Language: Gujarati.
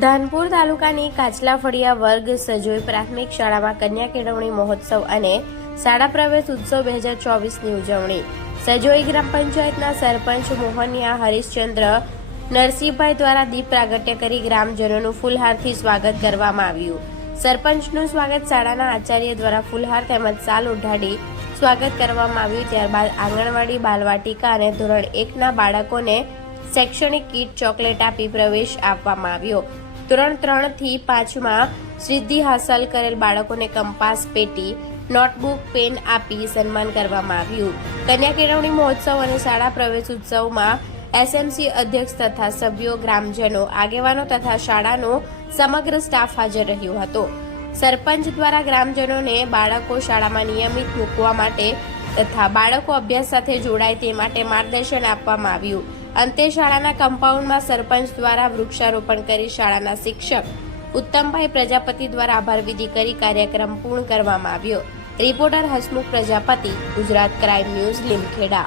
ધાનપુર તાલુકાની કાચલા ફળિયા વર્ગ સજોઈ પ્રાથમિક શાળામાં કન્યા કેળવણી મહોત્સવ અને શાળા પ્રવેશ ઉત્સવ 2024ની ઉજવણી. સજોઈ ગ્રામ પંચાયતના સરપંચ મોહનિયા હરીશચંદ્ર નરસિંહભાઈ દ્વારા દીપ પ્રાગટ્ય કરી ગ્રામજનોનું ફૂલહારથી સ્વાગત કરવામાં આવ્યું. સરપંચનું સ્વાગત શાળાના આચાર્ય દ્વારા ફૂલહાર તેમજ શાલ ઓઢાડી સ્વાગત કરવામાં આવ્યું. ત્યારબાદ આંગણવાડી, બાલવાટિકા અને ધોરણ 1ના બાળકોને શૈક્ષણિક કીટ, ચોકલેટ આપી પ્રવેશ આપવામાં આવ્યો. ધોરણ 3 થી 5માં સિદ્ધિ હાંસલ કરેલ બાળકોને કંપાસ, પેટી, નોટબુક, પેન આપી સન્માન કરવામાં આવ્યું. કન્યા કેળવણી મહોત્સવ અને શાળા પ્રવેશ ઉત્સવમાં એસએમસી અધ્યક્ષ તથા સભ્યો, ગ્રામજનો, આગેવાનો તથા શાળાનો સમગ્ર સ્ટાફ હાજર રહ્યો હતો. સરપંચ દ્વારા ગ્રામજનોને બાળકો શાળામાં નિયમિત મૂકવા માટે તથા બાળકો અભ્યાસ સાથે જોડાય તે માટે માર્ગદર્શન આપવામાં આવ્યું. અંતે શાળાના કમ્પાઉન્ડમાં સરપંચ દ્વારા વૃક્ષારોપણ કરી શાળાના શિક્ષક ઉત્તમભાઈ પ્રજાપતિ દ્વારા આભાર વિધિ કરી કાર્યક્રમ પૂર્ણ કરવામાં આવ્યો. Reporter Hasmukh Prajapati, Gujarat crime news, Limkheda.